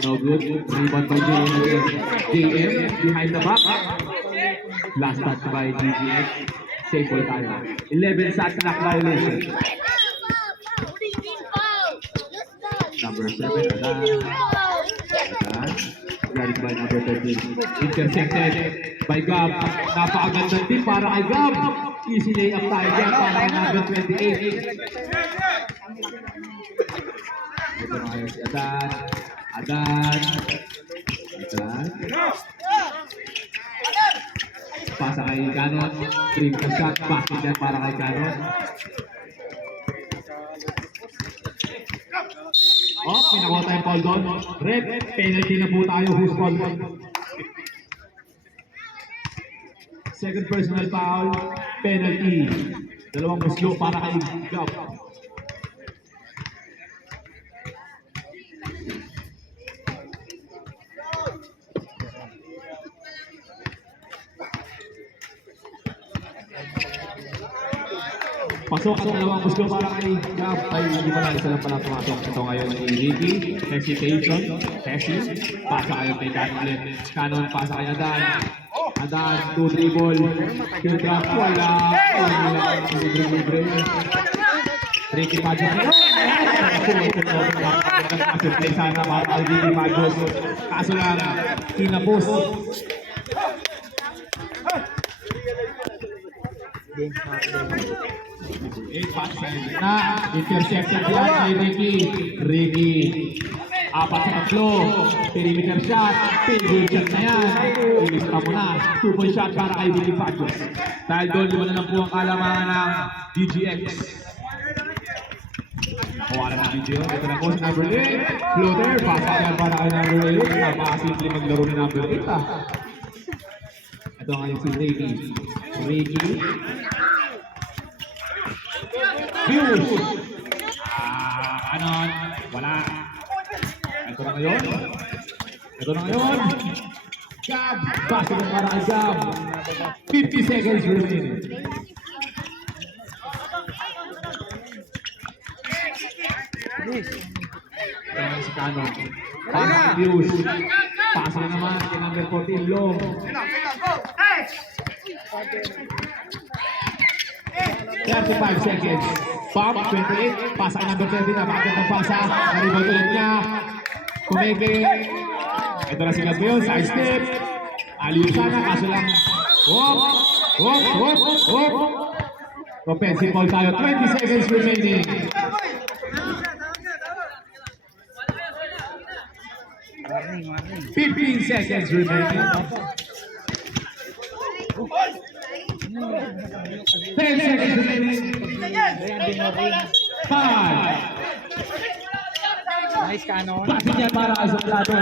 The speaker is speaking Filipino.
No good. Rebound by JM again. JM behind the back. Last touch by DGX. Save ball tayo. 11 shot clock violation. Number 7, Adan. Guarded by number 13. Intercepted by Gab. Napakagandang tip para kay Gab. Easy layup tayo dyan para kay number 28. Ito na kayo si Adan. Adan. Pasa kay Ganon. Trim ka shot. Basket dyan para kay Ganon. Oh, pinakuha tayong foul doon. Red, penalty na po tayo. Who's foul? Second personal foul, penalty. Dalawang muslo para kay Gab. Pasok sa dalawang muslo para kay Gab. Ay, hindi pa lang isa lang pala pumasok. Ito ngayon ni Ricky. Hesitation. Pasa kayo kay Canon ulit. Canon, pasa kay Adan. Adan, 2 dribble. Kill drop. Wala. Libre. Ricky Pagos. Play sana para kay Ricky Pagos. Kaso lang, kinapos. Na interception yan kay Ricky. Apat sa tatlo. Perimeter shot. Perimeter shot na yan. Ilista mo na. 2-point shot para kay Ricky Pagos. Dahil doon, lima na lang po ang kalamangan ng DGX. Nakuha na ng video. Ito na po si number 8. Floater. Pasa yan para kay number 8. Napakasimple maglaro ni number 8. Ito ngayon si Ricky. Views. Anon. Wala. Ito na ngayon. Gab. Basta na para kay Gab. 50 seconds remaining. Ito na si Canon. Views. Pasa na naman kay number 14 Long. 35 seconds. Pump, 28. Pasa kay number 20 na. Bakit ang pasa? Naribag ulit niya. Kumeke. Ito na si Gab yun. Side step. Aliw sana. Kaso lang. Hop. Offensive ball tayo. 20 seconds remaining. Warning. 15 seconds remaining. 10 seconds remaining. 5. Nice Canon. Pasi niya para kay Suplado.